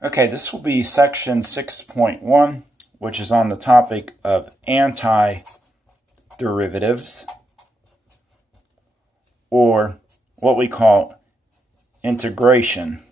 Okay, this will be section 6.1, which is on the topic of antiderivatives, or what we call integration.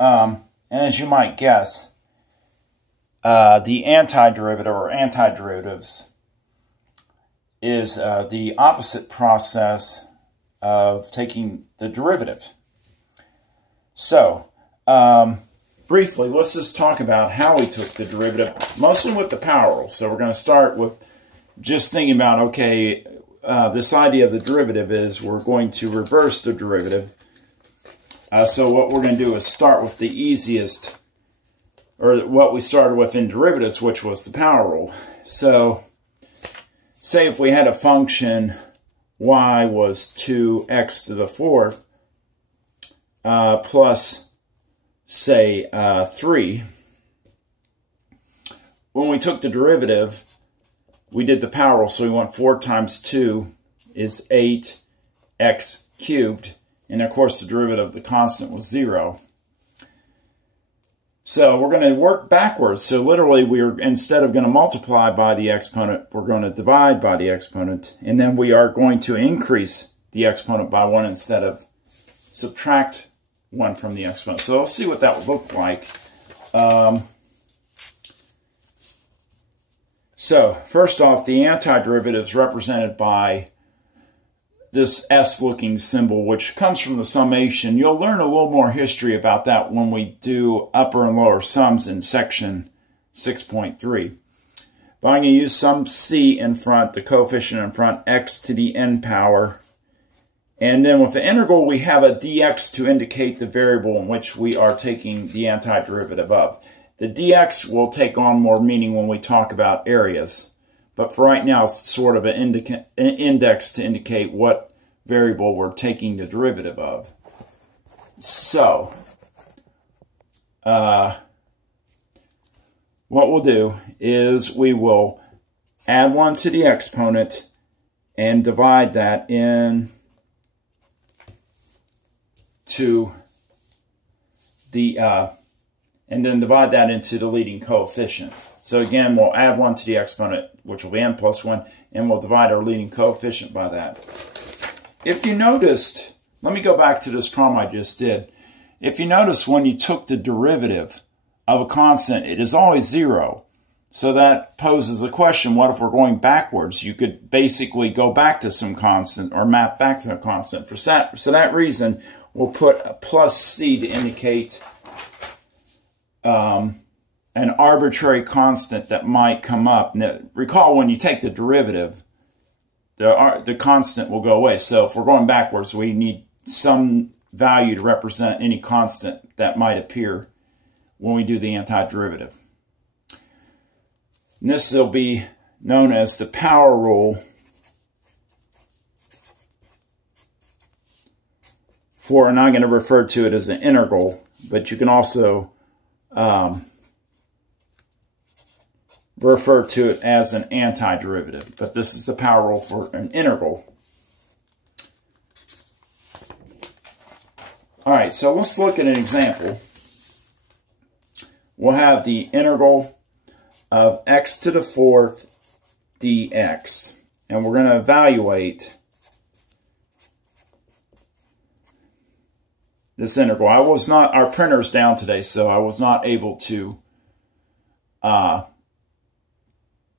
And as you might guess, the antiderivative or antiderivatives is the opposite process of taking the derivative. So, briefly, let's just talk about how we took the derivative, mostly with the power rule. So we're going to start with just thinking about, okay, this idea of the derivative is we're going to reverse the derivative. So what we're going to do is start with the easiest, or what we started with in derivatives, which was the power rule. So, say if we had a function y was 2x to the fourth, plus, say, 3. When we took the derivative, we did the power rule, so we went 4 times 2 is 8x cubed, and of course the derivative of the constant was 0. So we're going to work backwards, so literally instead of going to multiply by the exponent, we're going to divide by the exponent, and then we are going to increase the exponent by 1 instead of subtract 1 from the exponent. So let's see what that would look like. So first off, the antiderivative is represented by this S-looking symbol, which comes from the summation. You'll learn a little more history about that when we do upper and lower sums in section 6.3. But I'm going to use some C in front, the coefficient in front, x to the n power. And then with the integral, we have a dx to indicate the variable in which we are taking the antiderivative of. The dx will take on more meaning when we talk about areas. But for right now, it's sort of an index to indicate what variable we're taking the derivative of. So, what we'll do is we will add 1 to the exponent and divide that in to the, and then divide that into the leading coefficient. So again, we'll add 1 to the exponent, which will be n plus 1, and we'll divide our leading coefficient by that. If you noticed, let me go back to this problem I just did. If you notice, when you took the derivative of a constant, it is always 0. So that poses a question, what if we're going backwards? You could basically go back to some constant or map back to a constant. For that reason, we'll put a plus c to indicate an arbitrary constant that might come up. Now, recall when you take the derivative, the constant will go away. So if we're going backwards, we need some value to represent any constant that might appear when we do the antiderivative. And this will be known as the power rule for, and I'm going to refer to it as an integral, but you can also refer to it as an antiderivative. But this is the power rule for an integral. Alright, so let's look at an example. We'll have the integral of x to the fourth dx. And we're going to evaluate this integral. Our printer's down today, so I was not able to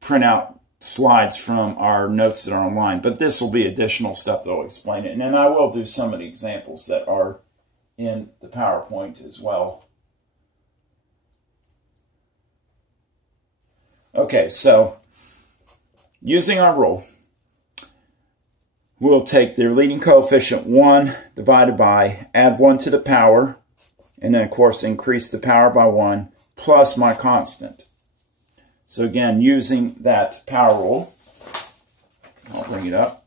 print out slides from our notes that are online, but this will be additional stuff that will explain it. And then I will do some of the examples that are in the PowerPoint as well. Okay, so using our rule, we'll take their leading coefficient 1 divided by, add 1 to the power, and then of course increase the power by 1, plus my constant. So again, using that power rule, I'll bring it up.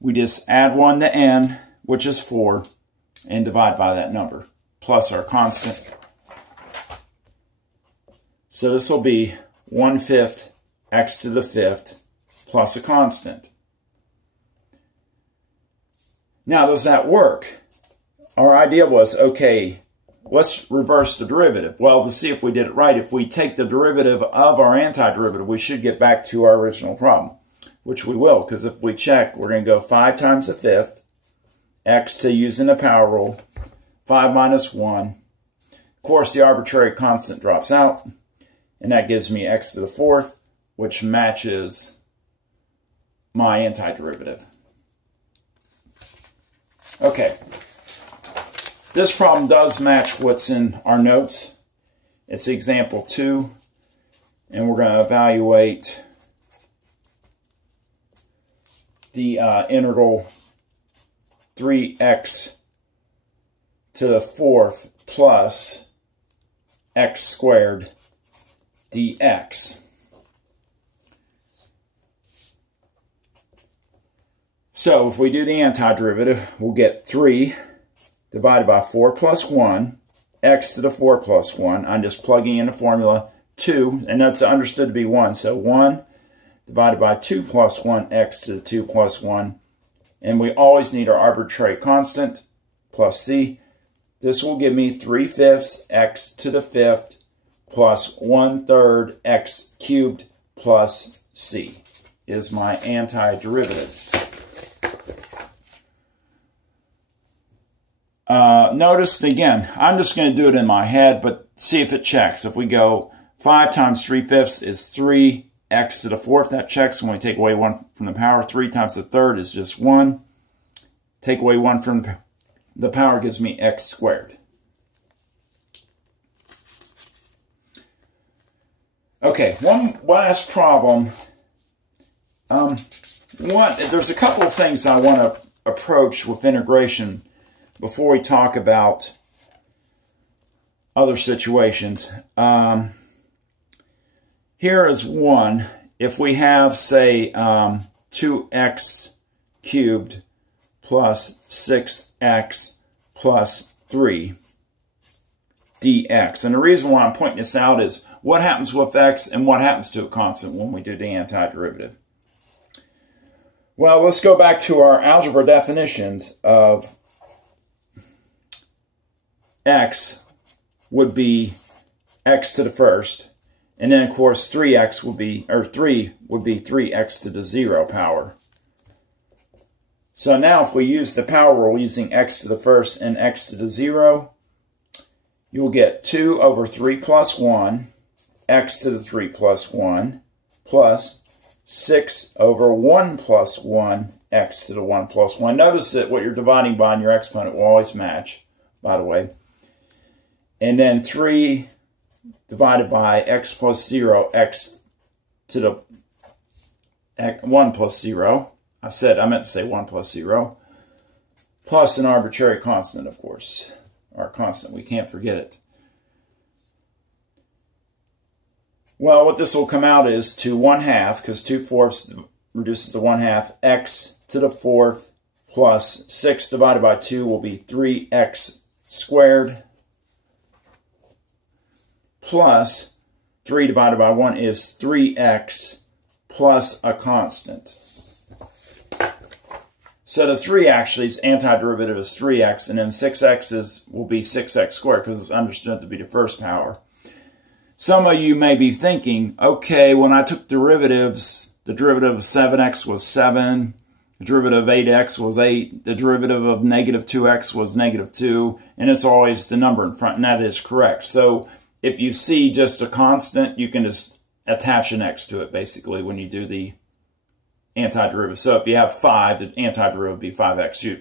We just add 1 to n, which is 4, and divide by that number, plus our constant. So this will be 1/5 x to the 5th plus a constant. Now, does that work? our idea was, okay, let's reverse the derivative. Well, to see if we did it right, if we take the derivative of our antiderivative, we should get back to our original problem, which we will, because if we check, we're going to go 5 times the fifth, x to using the power rule, 5 minus 1. Of course, the arbitrary constant drops out, and that gives me x to the fourth, which matches my antiderivative. Okay, this problem does match what's in our notes. It's example 2, and we're going to evaluate the integral 3x to the fourth plus x squared dx. So if we do the antiderivative, we'll get 3 divided by 4 plus 1, x to the 4 plus 1. I'm just plugging in the formula 2, and that's understood to be 1. So 1 divided by 2 plus 1, x to the 2 plus 1. And we always need our arbitrary constant, plus c. This will give me 3/5 x to the fifth plus 1/3 x cubed plus c is my antiderivative. Notice, again, I'm just going to do it in my head, but see if it checks. If we go 5 times 3/5 is 3x to the fourth, that checks when we take away 1 from the power. 3 times the third is just 1. Take away 1 from the power gives me x squared. Okay, one last problem. There's a couple of things I want to approach with integration before we talk about other situations. Here is one. If we have, say, 2x cubed plus 6x plus 3 dx. And the reason why I'm pointing this out is what happens with x and what happens to a constant when we do the antiderivative. Well, let's go back to our algebra definitions of x would be x to the first, and then of course 3x would be, or 3 would be 3x to the 0 power. So now if we use the power rule using x to the first and x to the 0, you'll get 2 over 3 plus 1, x to the 3 plus 1, plus 6 over 1 plus 1, x to the 1 plus 1. Notice that what you're dividing by in your exponent will always match, by the way. And then 3 divided by x plus 0, x to the 1 plus 0. I meant to say 1 plus 0. Plus an arbitrary constant, of course. Our constant, we can't forget it. Well, what this will come out is to 1/2, because 2/4 reduces to 1/2, x to the fourth plus 6 divided by 2 will be 3x squared, plus 3 divided by 1 is 3x plus a constant. So the 3 actually is antiderivative is 3x, and then 6x will be 6x squared because it's understood to be the first power. Some of you may be thinking, okay, when I took derivatives, the derivative of 7x was 7, the derivative of 8x was 8, the derivative of negative 2x was negative 2, and it's always the number in front, and that is correct. So if you see just a constant, you can just attach an x to it, basically, when you do the antiderivative. So if you have 5, the antiderivative would be 5x. You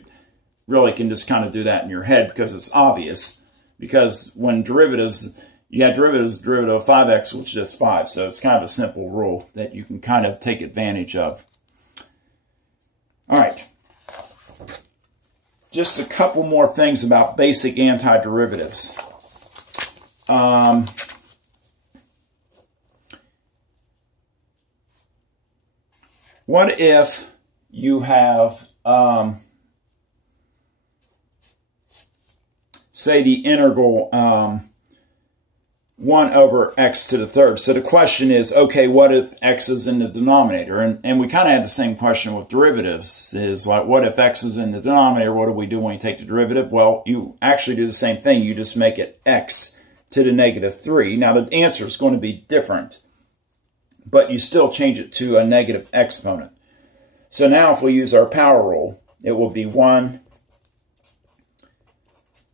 really can just kind of do that in your head because it's obvious. Because when derivatives, you have derivatives, derivative of 5x, which is just 5. So it's kind of a simple rule that you can kind of take advantage of. All right. Just a couple more things about basic antiderivatives. What if you have, say, the integral 1 over x to the third. So the question is, okay, what if x is in the denominator? And we kind of had the same question with derivatives, is like, what if x is in the denominator? What do we do when you take the derivative? Well, you actually do the same thing. You just make it x to the negative 3. Now, the answer is going to be different, but you still change it to a negative exponent. So now if we use our power rule, it will be 1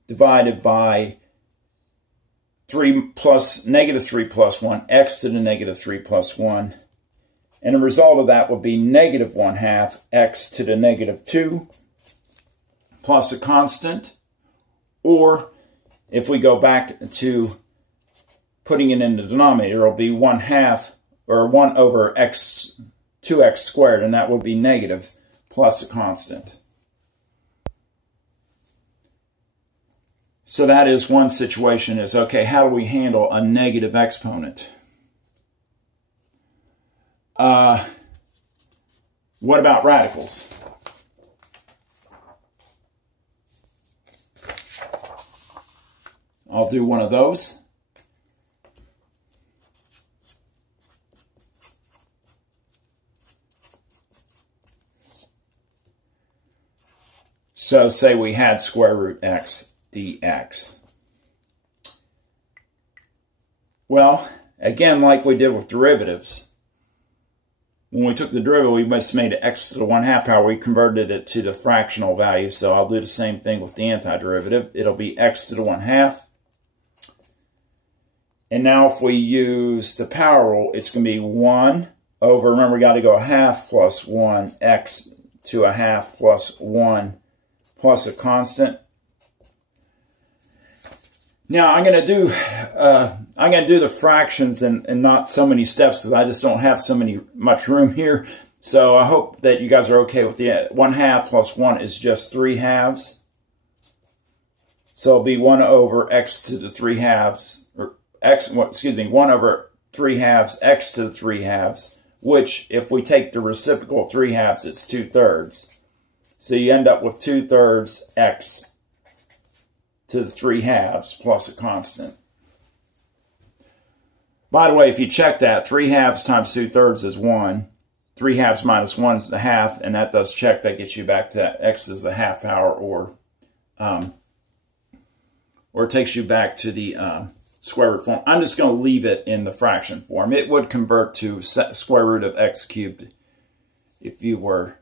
divided by 3 plus negative 3 plus 1, x to the negative 3 plus 1. And the result of that would be negative 1/2 x to the negative 2 plus a constant. Or if we go back to putting it in the denominator, it'll be 1/2 or 1 over x, 2x squared, and that would be negative plus a constant. So that is one situation is, okay, how do we handle a negative exponent? What about radicals? I'll do one of those. So say we had square root x dx. Well, again, like we did with derivatives, when we took the derivative, we just made it x to the 1/2 power. We converted it to the fractional value. So I'll do the same thing with the antiderivative. It'll be x to the 1/2. And now if we use the power rule, it's going to be 1 over, remember we got to go 1/2 plus 1, x to 1/2 plus 1 plus a constant. Now I'm going to do the fractions and not so many steps because I just don't have much room here. So I hope that you guys are okay with the 1/2 plus 1 is just 3/2. So it'll be 1 over x to the 3/2, or x, excuse me, 1 over 3/2 x to the 3/2, which if we take the reciprocal of 3/2, it's 2/3. So you end up with 2/3 x to the 3/2 plus a constant. By the way, if you check that, 3/2 times 2/3 is 1. 3/2 minus 1 is the half, and that does check. That gets you back to x is the 1/2 power, or it takes you back to the square root form. I'm just going to leave it in the fraction form. It would convert to square root of x cubed if you were,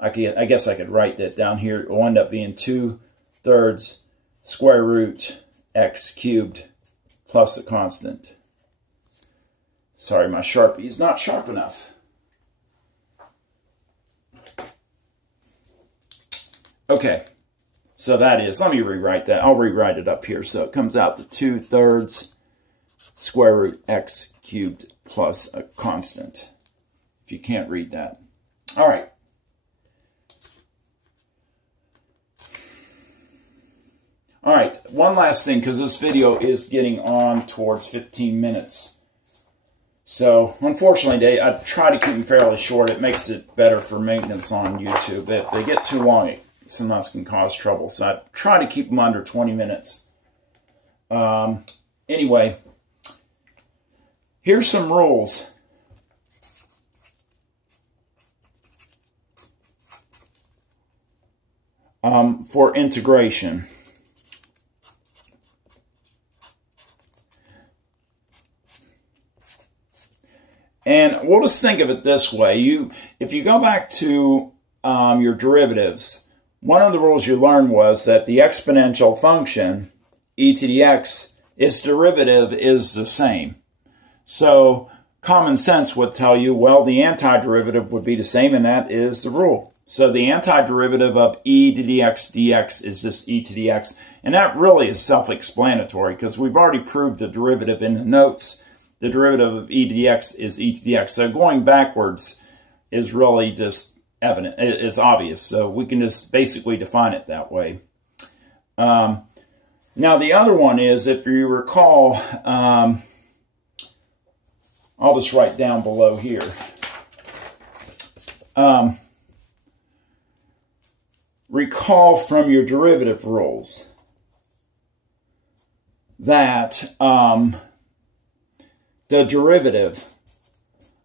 I guess I could write that down here. It will end up being 2/3 square root x cubed plus the constant. Sorry, my Sharpie is not sharp enough. Okay, so that is, let me rewrite that. I'll rewrite it up here. So it comes out to 2/3 square root x cubed plus a constant, if you can't read that. All right. All right, one last thing, because this video is getting on towards 15 minutes. So, unfortunately, I try to keep them fairly short. It makes it better for maintenance on YouTube. If they get too long, it sometimes can cause trouble. So I try to keep them under 20 minutes. Anyway, here's some rules. For integration. And we'll just think of it this way. If you go back to your derivatives, one of the rules you learned was that the exponential function, e to the x, its derivative is the same. So common sense would tell you, well, the antiderivative would be the same, and that is the rule. So the antiderivative of e to the x dx is just e to the x. And that really is self-explanatory because we've already proved the derivative in the notes. The derivative of e to the x is e to the x. So going backwards is really just evident. It's obvious. So we can just basically define it that way. Now the other one is, if you recall, I'll just write down below here. Recall from your derivative rules that the derivative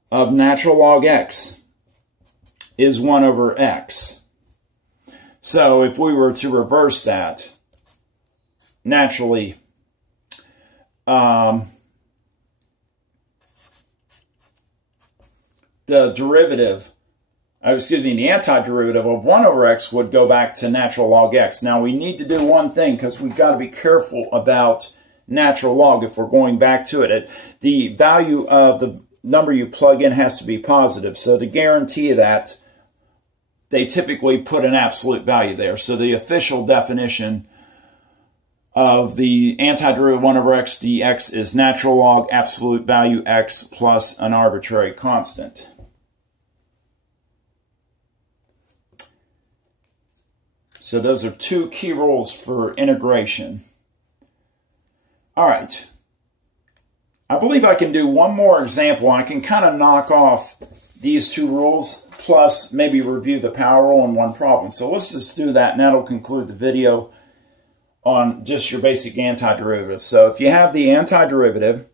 of natural log x is 1 over x. So if we were to reverse that, naturally, the derivative, the antiderivative of 1 over x would go back to natural log x. Now we need to do one thing because we've got to be careful about natural log if we're going back to it. The value of the number you plug in has to be positive. So to guarantee that, they typically put an absolute value there. So the official definition of the antiderivative of 1 over x dx is natural log absolute value x plus an arbitrary constant. So those are two key rules for integration. All right. I believe I can do one more example. I can kind of knock off these two rules, plus maybe review the power rule in one problem. So let's just do that, and that'll conclude the video on just your basic antiderivative. So if you have the antiderivative,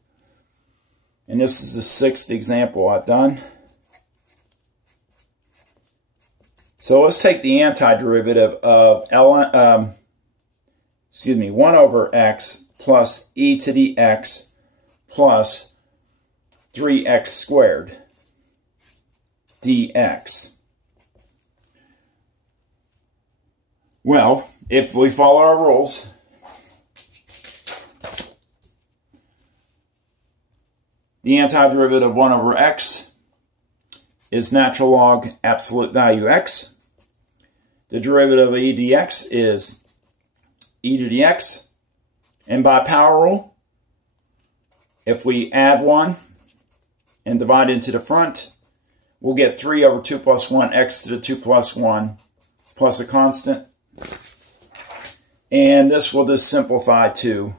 and this is the 6th example I've done. So let's take the antiderivative of 1 over x plus e to the x plus 3x squared dx. Well, if we follow our rules, the antiderivative of 1 over x is natural log absolute value x. The derivative of e dx is e to the x. And by power rule, if we add 1 and divide into the front, we'll get 3 over 2 plus 1 x to the 2 plus 1 plus a constant. And this will just simplify to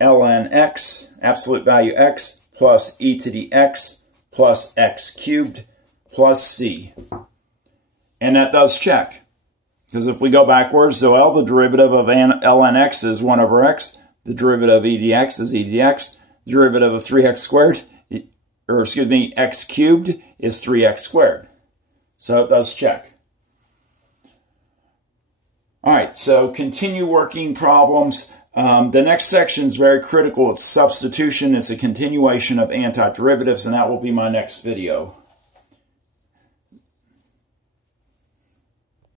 ln x, absolute value x, plus e to the x plus x cubed plus c. And that does check. Because if we go backwards, so L, the derivative of ln x is 1 over x. The derivative of e dx is e dx. The derivative of 3x squared, x cubed is 3x squared. So it does check. All right, so continue working problems. The next section is very critical. It's substitution. It's a continuation of antiderivatives, and that will be my next video.